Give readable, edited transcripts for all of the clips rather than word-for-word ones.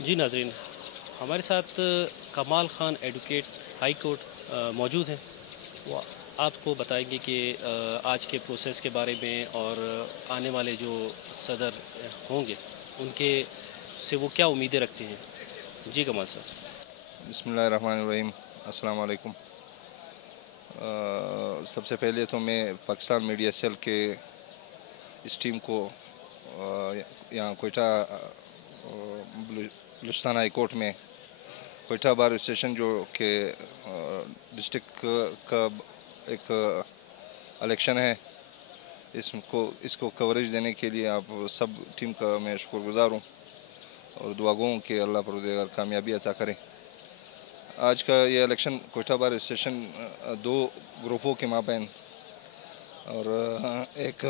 जी नाज़रीन, हमारे साथ कमाल ख़ान एडवोकेट हाई कोर्ट मौजूद हैं। वो आपको बताएंगे कि आज के प्रोसेस के बारे में और आने वाले जो सदर होंगे उनके से वो क्या उम्मीदें रखते हैं। जी कमाल साहब। बिस्मिल्लाहिर्रहमानिर्रहीम। अस्सलाम वालेकुम। सबसे पहले तो मैं पाकिस्तान मीडिया सेल के इस टीम को यहाँ कोयटा बलूचिस्तान हाई कोर्ट में कोयटा बार स्टेशन जो कि डिस्ट्रिक्ट का एक इलेक्शन है, इसको कवरेज देने के लिए आप सब टीम का मैं शुक्रगुजार हूँ और दुआ गो हूँ कि अल्लाह परवरदिगार कामयाबी अता करें। आज का ये इलेक्शन कोयटा बार स्टेशन दो ग्रुपों के माबैन और एक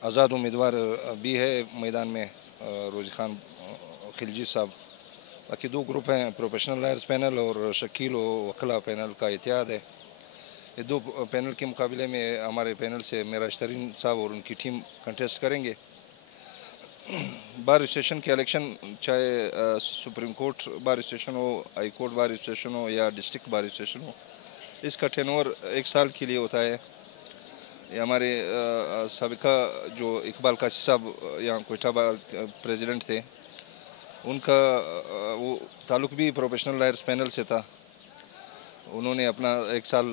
आज़ाद उम्मीदवार भी है मैदान में, रोज़ी खान खिलजी साहब। बाकी दो ग्रुप हैं, प्रोफेशनल लायर्स पैनल और शकील व वकला पैनल का इत्तेहाद है। ये दो पैनल के मुकाबले में हमारे पैनल से मेराज तरीन साहब और उनकी टीम कंटेस्ट करेंगे। बार स्टेशन के इलेक्शन चाहे सुप्रीम कोर्ट बार स्टेशन हो, हाई कोर्ट बार स्टेशन हो या डिस्ट्रिक्ट बार स्टेशन हो, इसका टेनोवर 1 साल के लिए होता है। ये हमारे सबका जो इकबाल काशी साहब यहाँ कोयटा बार प्रेसिडेंट थे, उनका वो ताल्लुक़ भी प्रोफेशनल लायर्स पैनल से था। उन्होंने अपना 1 साल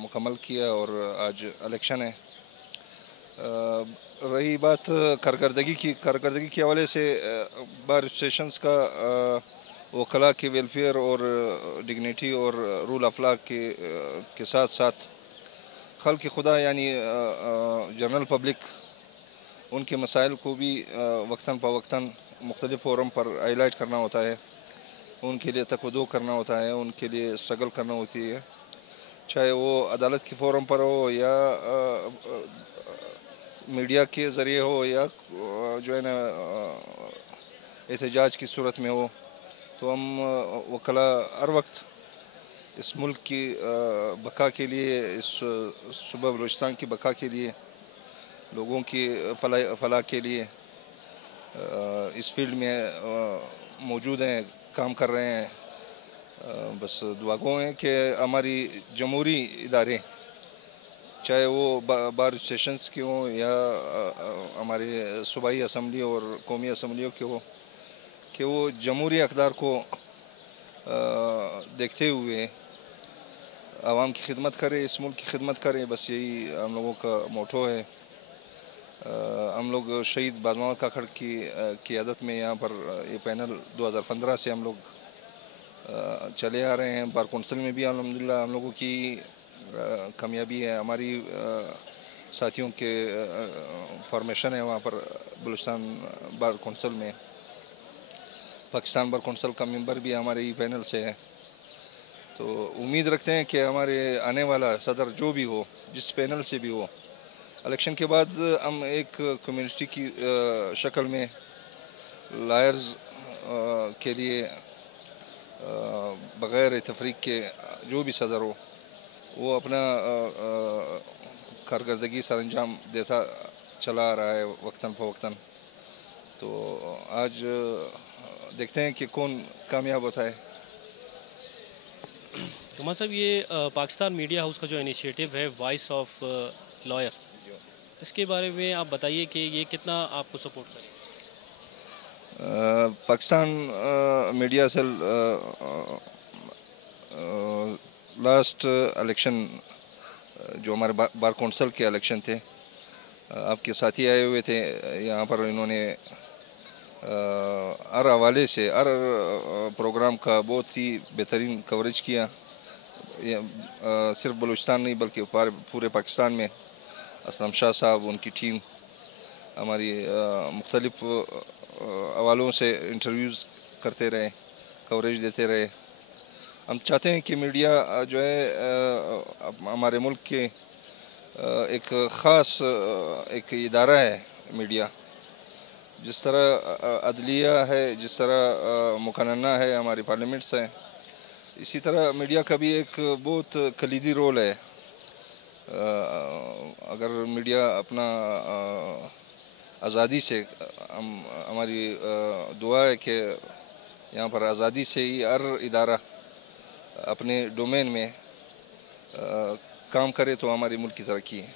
मुकम्मल किया और आज इलेक्शन है। रही बात कारकर्दगी के हवाले से, बार स्टेशंस का वकला के वेलफेयर और डिग्निटी और रूल ऑफ लॉ के साथ साथ खल के खुदा यानी जनरल पब्लिक, उनके मसाइल को भी वक्तन फ़वक्तन मुख्तलिफ़ फ़ोरम पर हाईलाइट करना होता है, उनके लिए तकव्वुदो करना होता है, उनके लिए स्ट्रगल करना होती है, चाहे वो अदालत के फ़ोरम पर हो या मीडिया के ज़रिए हो या जो है ना एहतजाज की सूरत में हो। तो हम वकला हर वक्त इस मुल्क की बका के लिए, इस सूबा बलूचिस्तान की बका के लिए, लोगों की फलाह के लिए इस फील्ड में मौजूद हैं, काम कर रहे हैं। बस दुआ गो हैं कि हमारी जमहूरी इदारे, चाहे वो बार स्टेशंस के हों या हमारे सूबाई असम्बली और कौमी असम्बलियों के हो, कि वो जमहूरी अक़दार को देखते हुए आवाम की खिदमत करे, इस मुल्क की खिदमत करे। बस यही हम लोगों का मोटो है। हम लोग शहीद बाज़ मोहम्मद काकड़ की क़ियादत में यहाँ पर ये पैनल 2015 से हम लोग चले आ रहे हैं। बार कौंसिल में भी अल्हम्दुलिल्लाह हम लोगों की कामयाबी है। हमारी साथियों के फॉर्मेशन है वहाँ पर बलूचिस्तान बार कौंसिल में। पाकिस्तान बार कौंसिल का मेंबर भी हमारे ही पैनल से है। तो उम्मीद रखते हैं कि हमारे आने वाला सदर जो भी हो, जिस पैनल से भी हो, इलेक्शन के बाद हम एक कम्युनिटी की शक्ल में लायर्स के लिए बग़ैर तफरीक के जो भी सदर हो वो अपना कारकर्दगी सर अंजाम देता चला आ रहा है वक्तन फ़वक्तन। तो आज देखते हैं कि कौन कामयाब होता है। कमाल साहब, ये पाकिस्तान मीडिया हाउस का जो इनिशिएटिव है वॉइस ऑफ लॉयर, इसके बारे में आप बताइए कि ये कितना आपको सपोर्ट करेगा। Pakistan media cell last election जो हमारे बार कौंसिल के इलेक्शन थे, आपके साथी आए हुए थे यहाँ पर। इन्होंने हर हवाले से हर प्रोग्राम का बहुत ही बेहतरीन कवरेज किया। सिर्फ बलूचिस्तान नहीं बल्कि पूरे पाकिस्तान में असलम शाह साहब, उनकी टीम हमारी मुख्तलिफ हवालों से इंटरव्यूज़ करते रहे, कवरेज देते रहे। हम चाहते हैं कि मीडिया जो है हमारे मुल्क के एक ख़ास एक इदारा है मीडिया। जिस तरह अदलिया है, जिस तरह मुकन्ना है, हमारी पार्लियामेंट्स हैं, इसी तरह मीडिया का भी एक बहुत कलीदी रोल है। अगर मीडिया अपना आज़ादी से, हमारी दुआ है कि यहाँ पर आज़ादी से ही हर इदारा अपने डोमेन में काम करे तो हमारे मुल्क की तरक्की है।